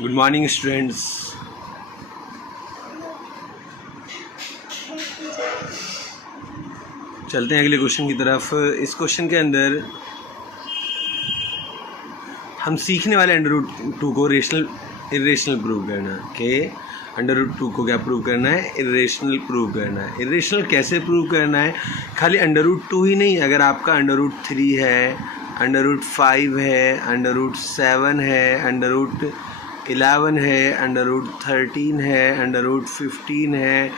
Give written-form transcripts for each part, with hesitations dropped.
Good morning students. चलते हैं अगले क्वेश्चन की तरफ। इस क्वेश्चन के अंदर हम सीखने वाले अंडर रूट 2 को रेशनल इरेशनल प्रूव करना कि अंडर रूट 2 को क्या प्रूव करना है, इरेशनल प्रूव करना है। इरेशनल कैसे प्रूव करना है? खाली अंडर रूट 2 ही नहीं, अगर आपका अंडर रूट 3 है, अंडर रूट 5 है, अंडर रूट 7 है, अंडर रूट 11 है, अंडर रूट 13 है, अंडर रूट 15 है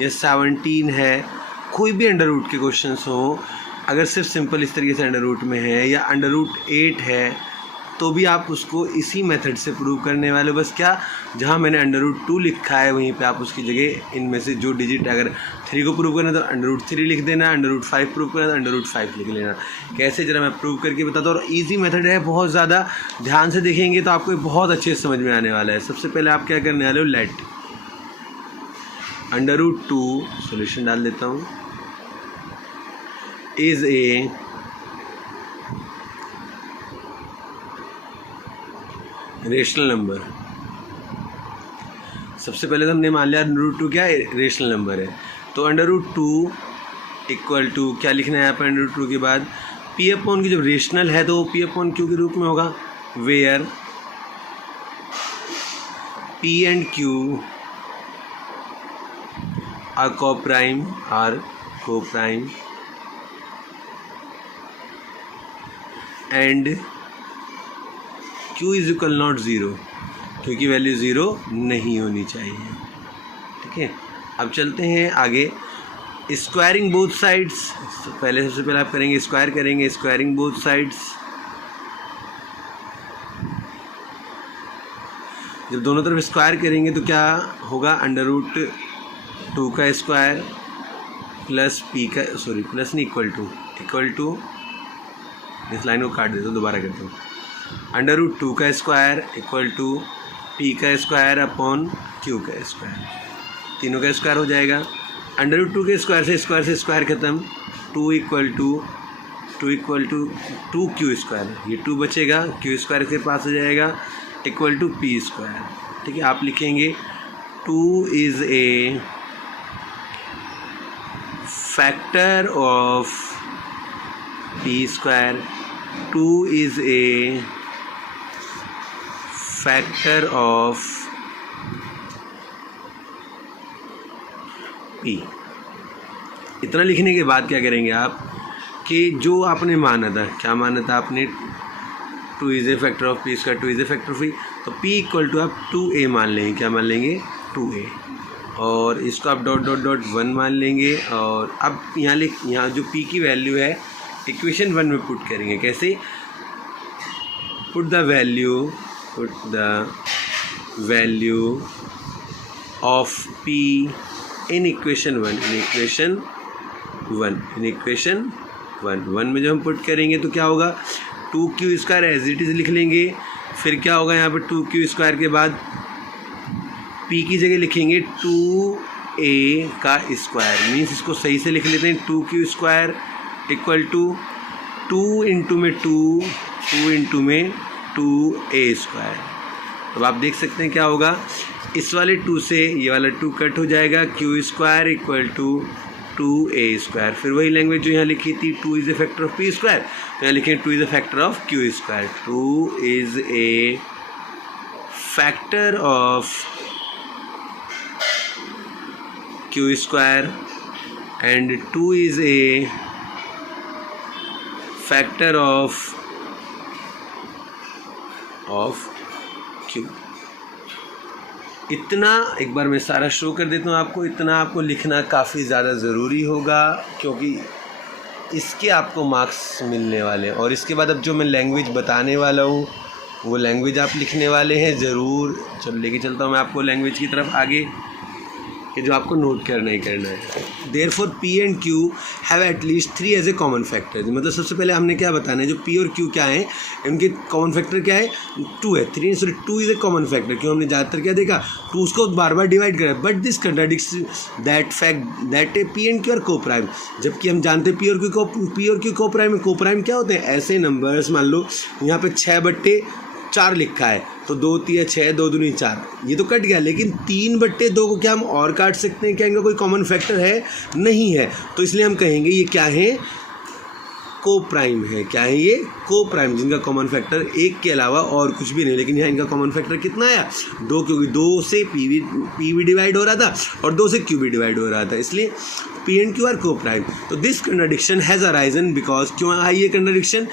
या 17 है, कोई भी अंडर रूट के क्वेश्चंस हो, अगर सिर्फ सिंपल इस तरीके से अंडर रूट में है या अंडर रूट 8 है, तो भी आप उसको इसी मेथड से प्रूव करने वाले। बस क्या, जहाँ मैंने अंडर रूट 2 लिखा है वहीं पे आप उसकी जगह इनमें से जो डिजिट, अगर 3 को प्रूव करना है तो अंडर रूट 3 लिख देना, अंडर रूट 5 प्रूव करना है तो अंडर रूट 5 लिख लेना। कैसे जरा मैं प्रूव करके बताता हूँ। और ईजी मेथड है, बहुत ज़्यादा ध्यान से देखेंगे तो आपको बहुत अच्छे से समझ में आने वाला है। सबसे पहले आप क्या करने वाले हो, लेट अंडर रूट 2 सोल्यूशन डाल देता हूँ इज़ ए रेशनल नंबर। सबसे पहले तो हमने मान लिया अंडर रूट 2 क्या है, रेशनल नंबर है। तो अंडर रूट 2 इक्वल टू क्या लिखना है यहाँ पर, अंडर रूट 2 के बाद पी अपॉन की जब रेशनल है तो वो पी अपॉन क्यू के रूप में होगा, where P and Q are coprime and Q is equal not zero, क्योंकि वैल्यू ज़ीरो नहीं होनी चाहिए। ठीक है, अब चलते हैं आगे। स्क्वायरिंग बोथ साइड्स, सबसे पहले आप करेंगे स्क्वायर करेंगे, स्क्वायरिंग बोथ साइड्स। जब दोनों तरफ स्क्वायर करेंगे तो क्या होगा, अंडर रूट 2 का स्क्वायर प्लस पी का, सॉरी प्लस नहीं, इक्वल टू इस लाइन को काट देता हूँ, दोबारा करता हूँ। अंडर रूट 2 का स्क्वायर इक्वल टू पी का स्क्वायर अपॉन क्यू का स्क्वायर, तीनों का स्क्वायर हो जाएगा। अंडर रूट 2 के स्क्वायर से स्क्वायर खत्म, 2 इक्वल टू 2 क्यू स्क्वायर, ये 2 बचेगा, क्यू स्क्वायर के पास हो जाएगा, इक्वल टू पी स्क्वायर। ठीक है, आप लिखेंगे 2 is a factor of P square, 2 is a factor of P. इतना लिखने के बाद क्या करेंगे आप कि जो आपने माना था, क्या माना था आपने, 2 is a factor of P square, 2 is a factor of P, तो पी इक्वल टू आप 2a मान लेंगे। क्या मान लेंगे, 2a, और इसको आप डॉट डॉट डॉट 1 मान लेंगे। और अब यहाँ जो p की वैल्यू है इक्वेशन 1 में पुट करेंगे। कैसे, put the value of p in equation 1 में जब हम पुट करेंगे तो क्या होगा, 2q square as it is लिख लेंगे। फिर क्या होगा, यहाँ पर 2q स्क्वायर के बाद p की जगह लिखेंगे 2a का स्क्वायर, मीन्स इसको सही से लिख लेते हैं, 2q square equal to 2 into में 2a स्क्वायर। अब आप देख सकते हैं क्या होगा, इस वाले 2 से ये वाला 2 कट हो जाएगा, q square equal to 2a square. फिर वही लैंग्वेज जो यहाँ लिखी थी, 2 is a factor of p square, तो यहाँ लिखें 2 is a factor of q square. 2 is a factor of q square and 2 is a factor of q। इतना एक बार मैं सारा शो कर देता हूँ आपको। इतना आपको लिखना काफ़ी ज़्यादा ज़रूरी होगा, क्योंकि इसके आपको मार्क्स मिलने वाले हैं। और इसके बाद अब जो मैं लैंग्वेज बताने वाला हूँ वो लैंग्वेज आप लिखने वाले हैं ज़रूर। चलो लेके चलता हूँ मैं आपको लैंग्वेज की तरफ आगे, कि जो आपको नोट करना ही करना है। Therefore P and Q have at least 3 as a common factor. मतलब सबसे पहले हमने क्या बताना है, जो पी और क्यू क्या है, इनके कॉमन फैक्टर क्या है, 2 है। 2 इज़ ए कॉमन फैक्टर, क्यों, हमने ज़्यादातर क्या देखा, 2 उसको बार बार डिवाइड करा। But this contradicts that fact that A P and Q are को प्राइम। जबकि हम जानते हैं पी और क्यू को प्राइम क्या होते हैं, ऐसे नंबर्स, मान लो यहाँ पे 6/4 लिखा है, तो 2 तिया 6, 2 दूनी 4, ये तो कट गया। लेकिन 3/2 को क्या हम और काट सकते हैं? क्या इनका कोई कॉमन फैक्टर है? नहीं है। तो इसलिए हम कहेंगे ये क्या है? को प्राइम है। क्या है ये? को प्राइम, जिनका कॉमन फैक्टर 1 के अलावा और कुछ भी नहीं। लेकिन यहाँ इनका कॉमन फैक्टर कितना आया? 2, क्योंकि 2 से पी भी डिवाइड हो रहा था और 2 से क्यू भी डिवाइड हो रहा था, इसलिए P and Q are coprime. तो this contradiction has arisen because, क्यों आई ये contradiction?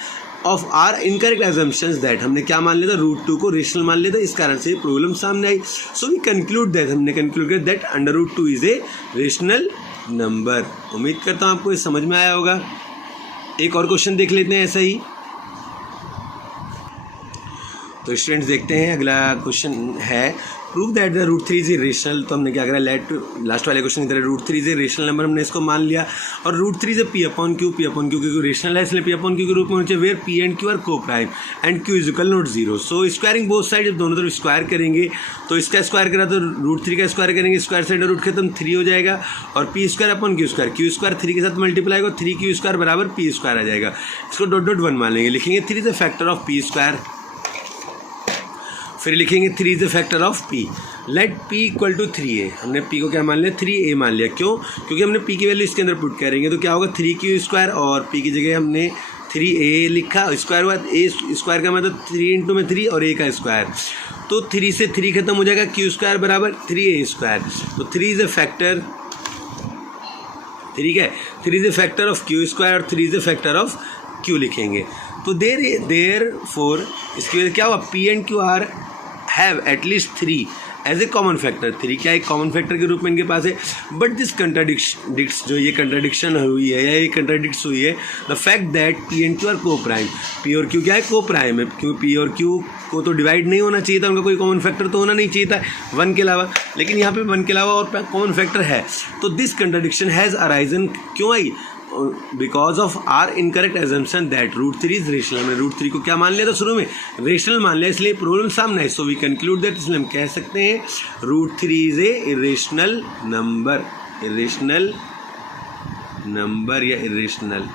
Of our incorrect assumptions that, हमने क्या मान लिया था? √2 को रेशनल मान लिया था, इस कारण से ये प्रॉब्लम सामने आई। सो वी कंक्लूड दैट, हमने कंक्लूड किया that √2 is a rational number. उम्मीद करता हूँ आपको ये समझ में आया होगा। एक और क्वेश्चन देख लेते हैं ऐसा ही। तो स्टूडेंट्स देखते हैं अगला क्वेश्चन है, prove that the √3 is rational. तो हमने क्या करा? लास्ट वाले क्वेश्चन की तरह √3 इज ए रेशनल नंबर, हमने इसको मान लिया। और √3 is a P upon Q क्योंकि रेशनल है इसलिए P अपॉन क्यू के रूप में होना चाहिए, where P and Q are coprime and Q is equal not 0। So squaring both side, जब दोनों तरफ स्क्वायर करेंगे तो इसका स्क्वायर करा तो √3 का स्क्वायर करेंगे, स्क्वायर साइड रूट खत्म, 3 हो जाएगा। और P square upon Q square 3 के साथ मल्टीप्लाई होगा, 3Q स्क्वायर बराबर P स्क्वायर आ जाएगा। इसको .1 मान लेंगे, लिखेंगे 3 is a factor of P square, फिर लिखेंगे 3 is a factor of P। Let P equal to 3a, हमने P को क्या मान लिया? 3a मान लिया। क्यों? क्योंकि हमने P की वैल्यू इसके अंदर पुट करेंगे तो क्या होगा? 3Q स्क्वायर और P की जगह हमने 3a लिखा, स्क्वायर हुआ, a स्क्वायर का मतलब 3 इंटू में 3 और a का स्क्वायर, तो 3 से 3 खत्म हो जाएगा, Q स्क्वायर बराबर 3a स्क्वायर। तो 3 इज अ फैक्टर, ठीक है, 3 is a factor of Q square और 3 is a factor of Q लिखेंगे। तो देर फोर इसकी वजह क्या हुआ? P and Q are have at least 3 as a common factor. 3 क्या एक कॉमन फैक्टर के रूप में इनके पास है। बट दिस कंट्राडिक्स जो ये कंट्राडिक्शन हुई है या ये कंट्राडिक्स हुई है, the fact that P and Q are coprime, P और Q क्या है? को प्राइम है। क्यों? P और Q को तो डिवाइड नहीं होना चाहिए था, उनका कोई कॉमन फैक्टर तो होना नहीं चाहिए था 1 के अलावा, लेकिन यहाँ पे 1 के अलावा और कॉमन फैक्टर है। तो दिस कंट्राडिक्शन हैज़ अराइजन, क्यों आई? Because of our incorrect assumption that √3 is rational. हमने √3 को क्या मान लिया था शुरू में? रेशनल मान लिया, इसलिए प्रॉब्लम सामने है। सो वी कंक्लूड दैट, इसलिए हम कह सकते हैं √3 is a irrational number, irrational number या इरेशनल